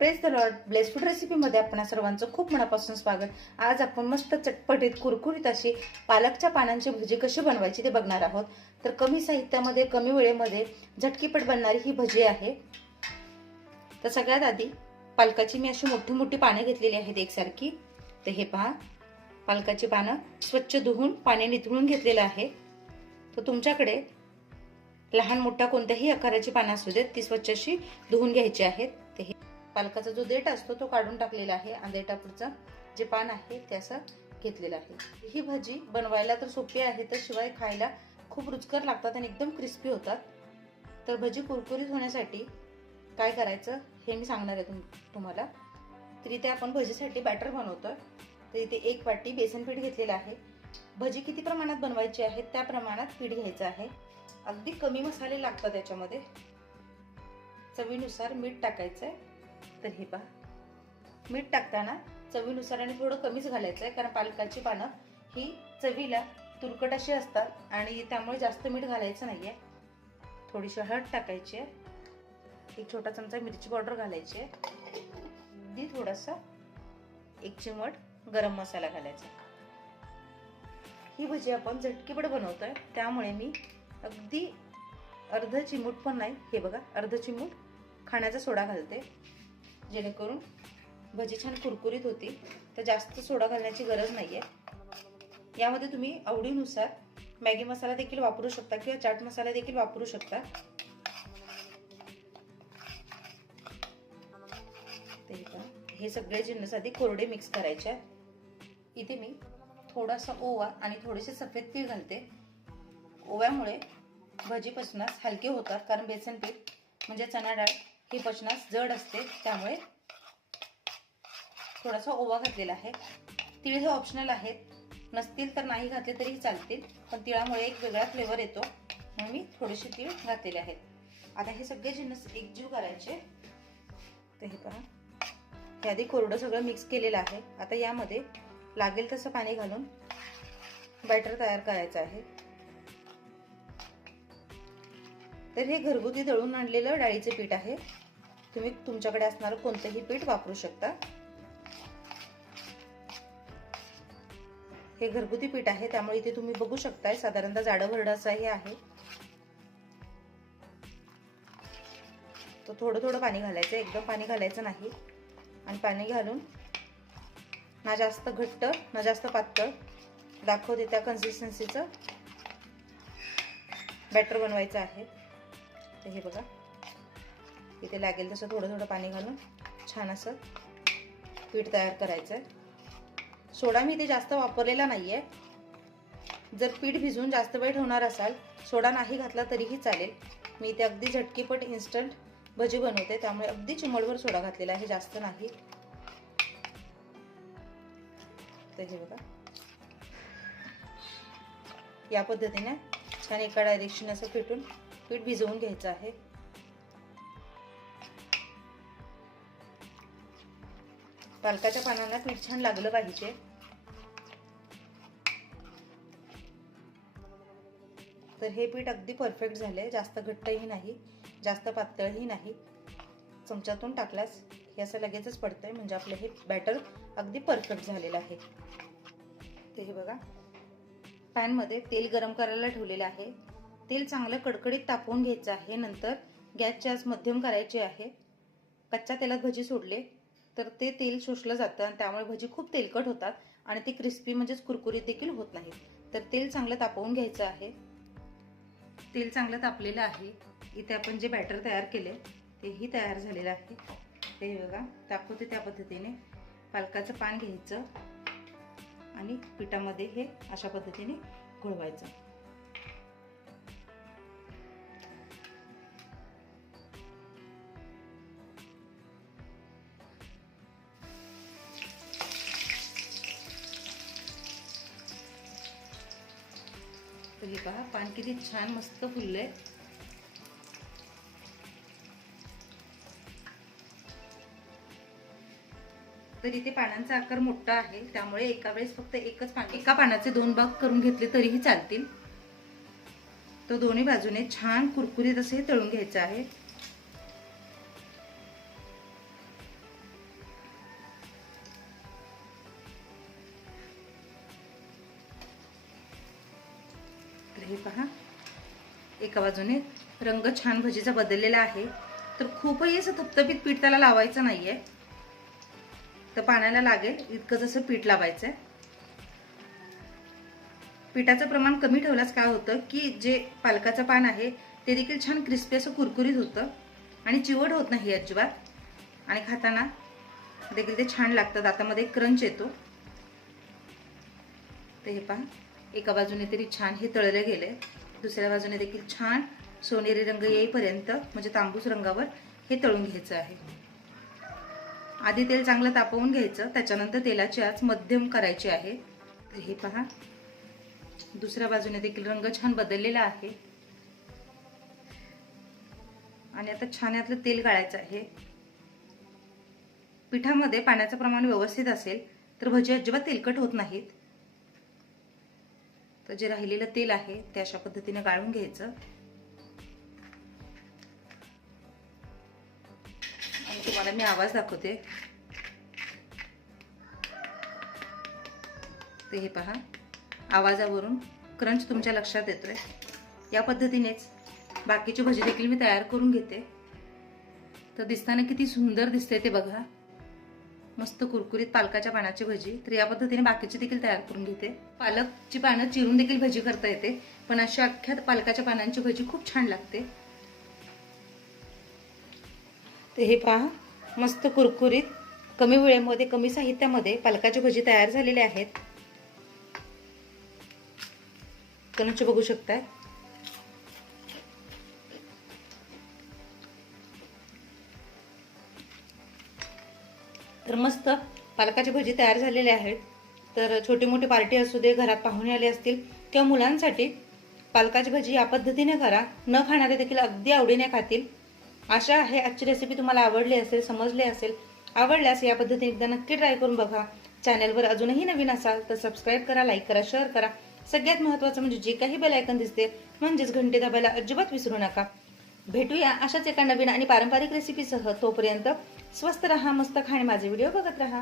Press the lord. Blessed food रेसिपीमध्ये आपण सर्वांचं खूप मनापासून स्वागत. आज आपण मस्त चटपटीत कुरकुरीत अशी पालकच्या पानांची भजी कशी बनवायची ते बघणार आहोत. तर कमी साहित्यामध्ये कमी वेळेमध्ये झटकीपट बनणारी ही भजी आहे. तर सगळ्यात आधी पालकाची मी अशी मोठी मोठी पाने घेतलेली आहेत एकसारखी. तर हे पहा, पालकाची पानं स्वच्छ धुवून पाणी निथळून घेतलेलं आहे. तर तुमच्याकडे लहान मोठा कोणत्याही आकाराची पानं असू देत, ती स्वच्छ अशी धुवून घ्यायची आहेत. ते हे पालकाचा जो देठ असतो तो काढून टाकलेला आहे आणि देठापुढचं जे पान आहे ते असं घेतलेलं आहे. ही भजी बनवायला तर सोपी आहे, तर शिवाय खायला खूप रुचकर लागतात आणि एकदम क्रिस्पी होतात. तर भजी कुरकुरीत होण्यासाठी काय करायचं हे मी सांगणार आहे तुम्हाला. तर इथे आपण भजीसाठी बॅटर बनवतोय. तर इथे 1 वाटी बेसन पीठ घेतलेलं आहे. भजी किती प्रमाणात बनवायची आहे त्या प्रमाणात पीठ घ्यायचं आहे. अगदी कमी मसाले लागतात त्याच्यामध्ये. चवीनुसार मीठ टाकायचंय. तर हे पहा, मीठ टाकताना चवीनुसार आणि थोडं कमीच घालायचंय, कारण पालकाची पानं ही चवीला तुरकट अशी असतात आणि त्यामुळे जास्त मीठ घालायचं नाहीये. थोडीशी हळद टाकायची आहे. 1 छोटा चमचा मिरची पावडर घालायची आहे. अगदी थोडासा 1 चिमट गरम मसाला घालायचा. ही भजी आपण झटकीपट बनवतोय, त्यामुळे मी अगदी अर्ध चिमूट पण नाही, हे बघा अर्ध चिमूट खाण्याचा सोडा घालते, जेणेकरून भजी छान कुरकुरीत होती. तर जास्त सोडा घालण्याची गरज नाहीये. यामध्ये तुम्ही आवडीनुसार मॅगी मसाला देखील वापरू शकता किंवा चाट मसाला देखील वापरू शकता. हे सगळे जिन्नस आधी कोरडे मिक्स करायचे आहेत. इथे मी थोडासा ओवा आणि थोडेसे सफेद तीळ घालते. ओव्यामुळे भजी पचनास हलके होतात, कारण बेसन पीठ म्हणजे चणा डाळ ही पचनास जड असते, त्यामुळे थोडासा ओवा घातलेला आहे. तीळ हे ऑप्शनल आहेत, नसतील तर नाही घातले तरीही चालतील, पण तिळामुळे एक वेगळा फ्लेवर येतो म्हणून मी थोडेसे तीळ घातलेले आहेत. आता हे सगळे जिन्नस एकजीव करायचे. तर हे पहा, हे आधी कोरडं सगळं मिक्स केलेलं आहे. आता यामध्ये लागेल तसं पाणी घालून बॅटर तयार करायचं आहे. तर हे घरगुती दळून आणलेलं डाळीचे पीठ आहे. तुम्ही तुमच्याकडे असणारं कोणतंही पीठ वापरू शकता. हे घरगुती पीठ आहे, त्यामुळे इथे तुम्ही बघू शकताय साधारणतः जाडं भरडं असं हे आहे. तर थोडं थोडं पाणी घालायचं, एकदम पाणी घालायचं नाही. आणि पाणी घालून ना जास्त घट्ट ना जास्त पातळ, दाखवते त्या कन्सिस्टन्सीचं बॅटर बनवायचं आहे. तर हे बघा, इथे लागेल तसं थोडं थोडं पाणी घालून छान असं पीठ तयार करायचं आहे. सोडा मी इथे जास्त वापरलेला नाहीये. जर पीठ भिजवून जास्त वेळ ठेवणार असाल, सोडा नाही घातला तरीही चालेल. मी इथे अगदी झटकीपट इन्स्टंट भजी बनवते, त्यामुळे अगदी चिमटभर सोडा घातलेला आहे, जास्त नाही. तर हे बघा, या पद्धतीने छान एका डायरेक्शन असं फेटून पीठ भिजवून घ्यायचं आहे. पालकाच्या पानांना पीठ छान लागलं पाहिजे. तर हे पीठ अगदी परफेक्ट झालंय. जास्त घट्टही नाही, जास्त पातळही नाही. चमच्यातून टाकल्यास हे असं लगेचच पडतंय, म्हणजे आपलं हे बॅटर अगदी परफेक्ट झालेलं आहे. तर हे बघा, पॅन मध्ये तेल गरम करायला ठेवलेलं आहे. तेल चांगलं कडकडीत तापवून घ्यायचं आहे. नंतर गॅसची आच मध्यम करायची आहे. कच्च्या तेलात भजी सोडले तर ते तेल शोषलं जातं आणि त्यामुळे भजी खूप तेलकट होतात आणि ती क्रिस्पी म्हणजेच कुरकुरीत देखील होत नाही. तर तेल चांगलं तापवून घ्यायचं आहे. तेल चांगलं तापलेलं आहे. इथे आपण जे बॅटर तयार केले तेही तयार झालेलं आहे. ते बघा, दाखवते त्या पद्धतीने पालकाचं पान घ्यायचं आणि पिठामध्ये हे अशा पद्धतीने घोळवायचं. तर हे पहा, पान किती छान मस्त फुललंय. तर इथे पानांचा आकार मोठा आहे, त्यामुळे एका वेळेस फक्त एका पानाचे 2 भाग करून घेतले तरीही चालतील. तर दोन्ही बाजूने छान कुरकुरीत असे तळून घ्यायचं आहे. हे पहा, एका बाजूने रंग छान भजीचा बदललेला आहे. तर खूपही असं थपथपीत पीठ त्याला लावायचं नाहीये, तर पाण्याला लागेल इतकं जसं पीठ लावायचंय. पिठाचं प्रमाण कमी ठेवल्यास काय होतं की जे पालकाचं पान आहे ते देखील छान क्रिस्पी असं कुरकुरीत होतं आणि चिवट होत नाही अजिबात, आणि खाताना देखील ते छान लागतं, दातामध्ये क्रंच येतो. ते हे पहा, एका बाजूने तरी छान हे तळले गेले, दुसऱ्या बाजूने देखील छान सोनेरी रंग येईपर्यंत म्हणजे तांबूस रंगावर हे तळून घ्यायचं आहे. आधी तेल चांगलं तापवून घ्यायचं, त्याच्यानंतर तेलाची आच मध्यम करायची आहे. तर हे पहा, दुसऱ्या बाजूने देखील रंग छान बदललेला आहे आणि आता छान यातलं तेल गाळायचं आहे. पिठामध्ये पाण्याचं प्रमाण व्यवस्थित असेल तर भजी अजिबात तेलकट होत नाहीत. तर जे राहिलेलं तेल आहे ते अशा पद्धतीने गाळून घ्यायचं आणि तुम्हाला मी आवाज दाखवते. ते हे पहा, आवाजावरून क्रंच तुमच्या लक्षात येतोय. या पद्धतीनेच बाकीची भजी देखील मी तयार करून घेते. तर दिसताना किती सुंदर दिसते ते बघा, मस्त कुरकुरीत पालकाच्या पानाची भजी. तर या पद्धतीने बाकीची देखील तयार करून घेते. पालकची पानं चिरून देखील भजी करता येते, पण अशा अख्ख्या पालकाच्या पानांची भजी खूप छान लागते. तर हे पहा, मस्त कुरकुरीत कमी वेळेमध्ये कमी साहित्यामध्ये पालकाची भजी तयार झालेली आहेत. क्रंच बघू शकताय. तर मस्त पालकाची भजी तयार झालेली आहेत. तर छोटी मोठी पार्टी असू दे, घरात पाहुणे आले असतील किंवा मुलांसाठी पालकाची भजी या पद्धतीने करा, न खाणारे देखील अगदी आवडीने खातील. आशा आहे आजची रेसिपी तुम्हाला आवडली असेल, समजली असेल. आवडल्यास या पद्धतीने एकदा नक्की ट्राय करून बघा. चॅनलवर अजूनही नवीन असाल तर सबस्क्राईब करा, लाईक करा, शेअर करा. सगळ्यात महत्त्वाचं म्हणजे जे काही बेल आयकॉन दिसते म्हणजेच घंटी दाबायला अजिबात विसरू नका. भेटूया अशाच एका नवीन आणि पारंपरिक रेसिपीसह. तोपर्यंत स्वस्त रहा, मस्त खा आणि माझे व्हिडिओ बघत रहा.